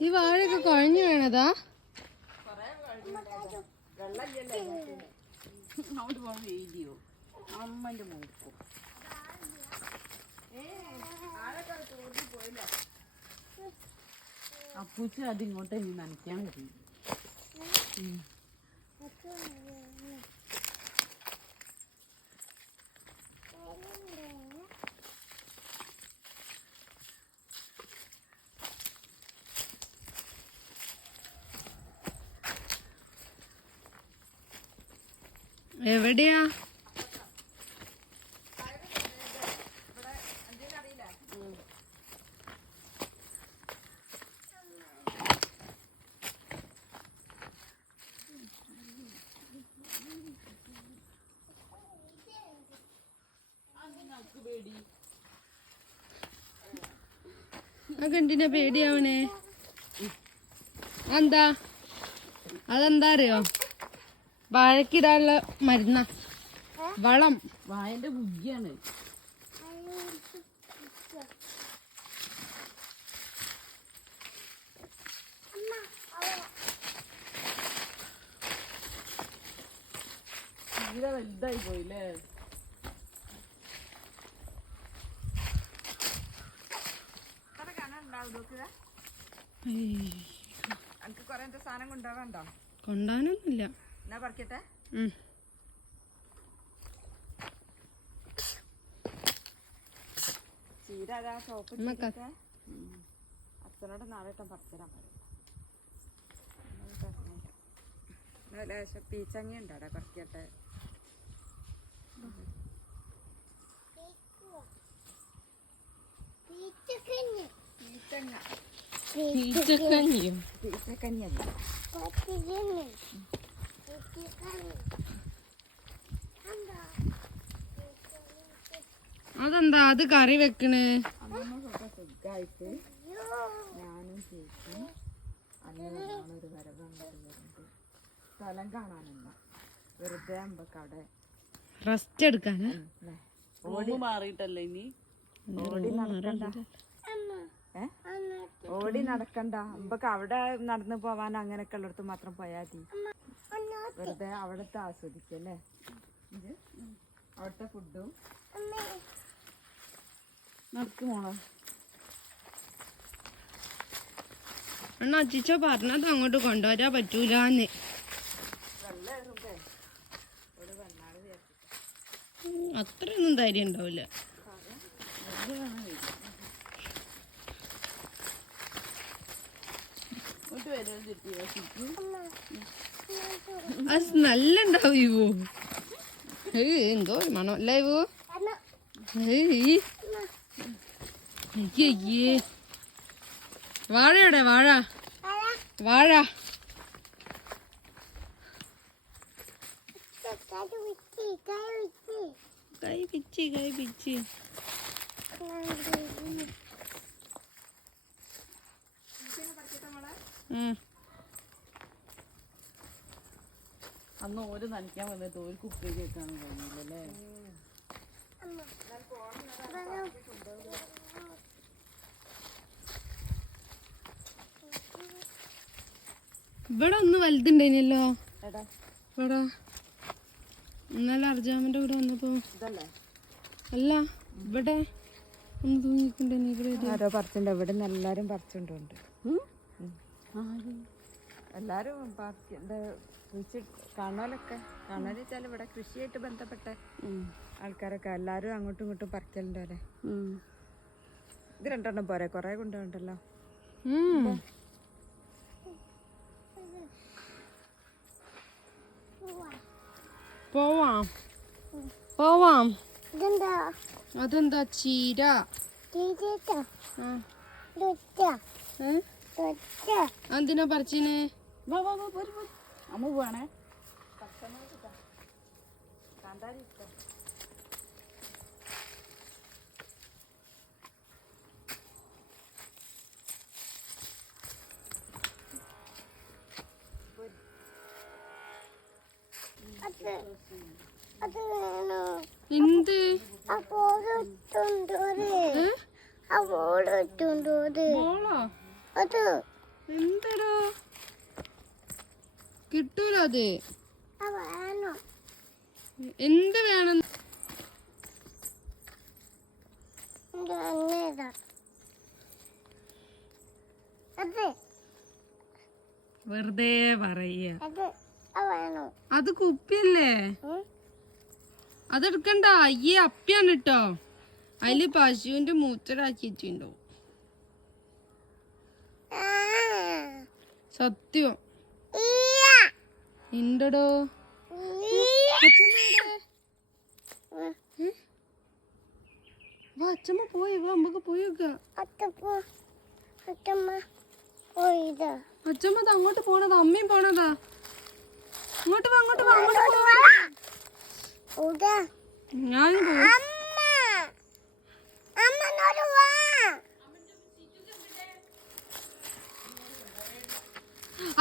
ഈ വാഴയൊക്കെ കുഴഞ്ഞു വീണതാ? മൂക്കും. അപ്പൂച്ച അതിങ്ങോട്ട് ഇനി നനയ്ക്കാൻ വരും. എവിടെയാ? കണ്ടിനെ പേടിയാവണേ? എന്താ അതെന്താ അറിയോ? വാഴക്കിടാനുള്ള മരുന്ന. വളം. വാഴന്റെ ബുദ്ധിയാണ് വലുതായി പോയില്ലേ? കൊണ്ടാനൊന്നുമില്ല എന്നാ പറിക്കട്ടെ. ചീര അതാ ചോപ്പ് അച്ഛനോട് നാളെ ഇട്ടം പറിച്ചിടാൻ പറയും ലേശം പീച്ചങ്ങ ഉണ്ടോ? അവിടെ പറിക്കട്ടെ. പീച്ചങ്ങ. ഈച്ചക്കഞ്ഞിയോ പീച്ചക്കഞ്ഞല്ല അതെന്താ? അത് കറി വെക്കണേ. ഞാനും ചേച്ചിയും ഒരു വരവ് അങ്ങോട്ട് വരുന്നുണ്ട് സ്ഥലം കാണാനല്ല. വെറുതെ അവിടെ റെസ്റ്റ് എടുക്കാനാ? ല്ലേ? മാറിയിട്ടല്ലേ ഇനി? ഓടി നടക്കണ്ട? ഓടി നടക്കണ്ട. അമ്പക്ക് അവിടെ നടന്നു പോവാൻ അങ്ങനെയൊക്കെ ഉള്ളിടത്ത് മാത്രം പോയാൽ മതി. വെറുതെ അവിടുത്തെ ആസ്വദിക്കല്ലേ? ഇത് അവിടുത്തെ ഫുഡും. നടക്ക് മോളെ. അണ്ണ അച്ചിച്ച പറഞ്ഞത് അങ്ങോട്ട് കൊണ്ടുവരാൻ പറ്റൂലെന്ന്. അത്രയൊന്നും ധൈര്യം ഉണ്ടാവില്ല ഇങ്ങോട്ട് വരാൻ അത് നല്ല ഉണ്ടാവും ഇവോ എന്തോ ഒരു മണം. അല്ല ഇവോ? അയ്യേ അയ്യേ. വാഴ വാഴ. വാഴ. കൈ പിച്ചി കൈ പിച്ചി. ഉം അന്ന് ഓര് നനയ്ക്കാൻ വന്നിട്ട് ഒരു കുപ്പേരി വെക്കാൻ കഴിഞ്ഞില്ലല്ലേ? ഇവിടെ ഒന്ന് വലുതുണ്ടായിനല്ലോ. എടാ. ഇവിടെ ഇന്നലെ അർജാമിന്റെ കൂടെ വന്നപ്പോ അല്ല ഇവിടെ ഒന്ന് തൂങ്ങിക്കുണ്ടായിന് ഇവിടെ ആരോ പറിച്ചിട്ടുണ്ട്. ഇവിടെ നിന്ന് എല്ലാരും പറിച്ചുണ്ടോണ്ട് എല്ലാരും പറിക്കണ്ട് കാണാലൊക്കെ. കാണാന്ന് വെച്ചാൽ ഇവിടെ കൃഷിയായിട്ട് ബന്ധപ്പെട്ട ആൾക്കാരൊക്കെ എല്ലാരും അങ്ങോട്ടും ഇങ്ങോട്ടും പറിക്കലുണ്ട് അല്ലേ ഇത് രണ്ടെണ്ണം പോരെ? കൊറേ കൊണ്ടുണ്ടല്ലോ. പോവാം. പോവാം. അതെന്താ? ചീര? എന്തിനാ പറിച്ചിനെ? വാ വാ വാ പോരി പോര്. അമ്മ പോവാണേ എന്ത്? അത്? എന്തടോ കിട്ടൂല അത് എന്ത് വേണം? വെറുതെ പറയ അത്. കുപ്പിയല്ലേ? അതെടുക്കണ്ട. ഈ അപ്പിയാണ് കേട്ടോ അതിൽ പശുവിന്റെ മൂത്രമാക്കി വെച്ചിട്ടുണ്ടോ സത്യം. ഉം. വാ അച്ഛമ്മ പോയി വാ നമുക്ക് പോയി പോയിതാ. അച്ഛമ്മ ദാ അങ്ങോട്ട് പോണതാ അമ്മയും പോണതാ. അങ്ങോട്ട് വാ അങ്ങോട്ട് വാ അങ്ങോട്ട് പോവാ. ഞാൻ പോയി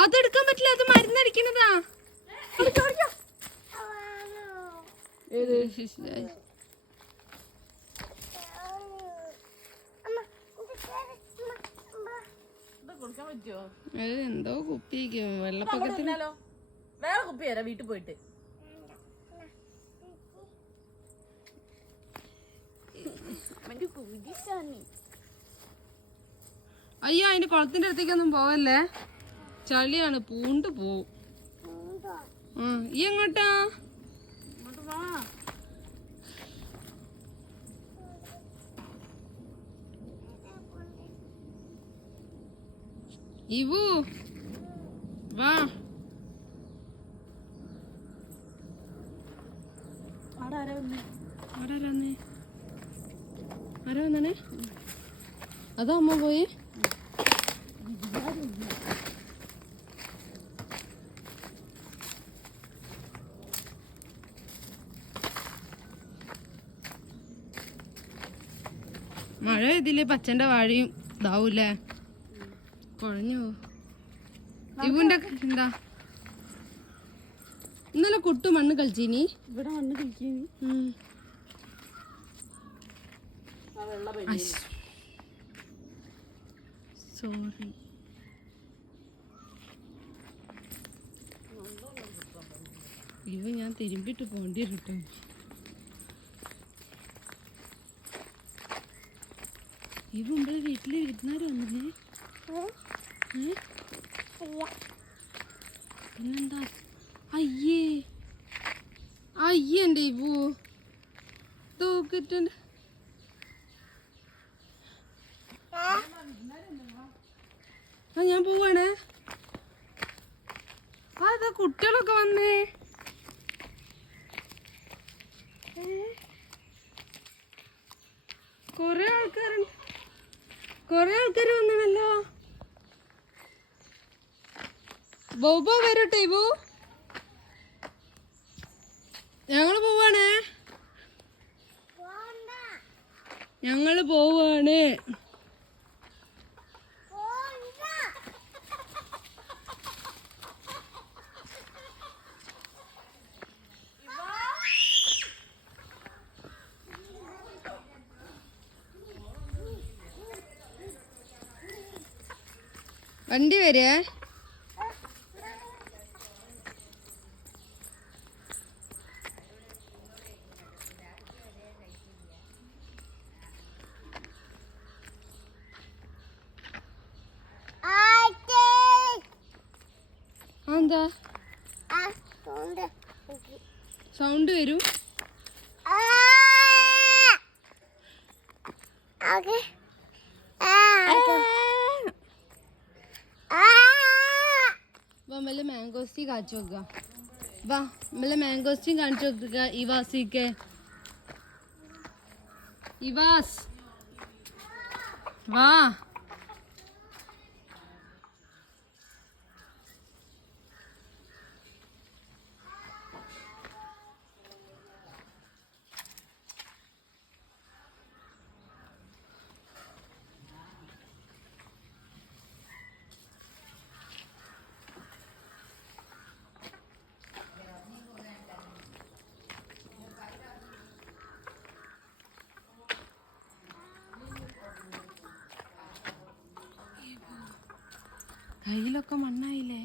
അതെടുക്കാൻ പറ്റില്ല അത് മരുന്നടിക്കണതാ. അത് എന്തോ കുപ്പിക്കും വെള്ളപ്പൊക്കത്തിന് വേറെ കുപ്പി തരാം വീട്ടിൽ പോയിട്ട്. അയ്യോ അതിന്റെ കുളത്തിന്റെ അടുത്തേക്കൊന്നും പോവല്ലേ? ചളിയാണ് പൂണ്ട് പോവും. ഈ എങ്ങോട്ടാ? ഇങ്ങോട്ട് വാ. ആരാ വന്നേ? ആരാ വന്നേ? ആരാ വന്നേ? അതാ അമ്മ പോയി. മഴ ഇതിൽ പച്ചന്റെ വാഴയും ഇതാവൂലേ കുഴഞ്ഞു ഇവന്റെ എന്താ? ഇന്നലെ കുട്ടു മണ്ണ് കളിച്ചീനി. ഇവിടെ മണ്ണ് പൈ സോറി. ഇവ ഞാൻ തിരുമ്പിട്ട് പോണ്ടി കേട്ടോ. ഇവ വീട്ടിൽ വിരുന്നാര് വന്നില്ലേ? പിന്നെന്താ? അയ്യേ. അയ്യേ എന്റെ ഇവു. തൂക്കിട്ടുണ്ട് ആ ഞാൻ പോവാണ്. അതാ കുട്ടികളൊക്കെ വന്നേ. കൊറേ ആൾക്കാരുണ്ട്. കൊറേ ആൾക്കാർ വന്നണല്ലോ. ബോബ വരട്ടെ ഇവു ഞങ്ങൾ പോവാണേ. ഞങ്ങൾ പോവാണ്. വണ്ടി വരെ ആറ്റേ. ആ എന്താ ആ, സൗണ്ട് വരും. ഓക്കേ. ആ, ഓക്കേ. ആ. വാ മെല്ലെ മാംഗോസ്റ്റി കാച്ചു വെക്കുക വാ നമ്മളെ മാംഗോസ്റ്റി കാണിച്ചു വെക്കുക ഇവാസിക്ക്. ഇവാസ്. വാ. കയ്യിലൊക്കെ മണ്ണായില്ലേ?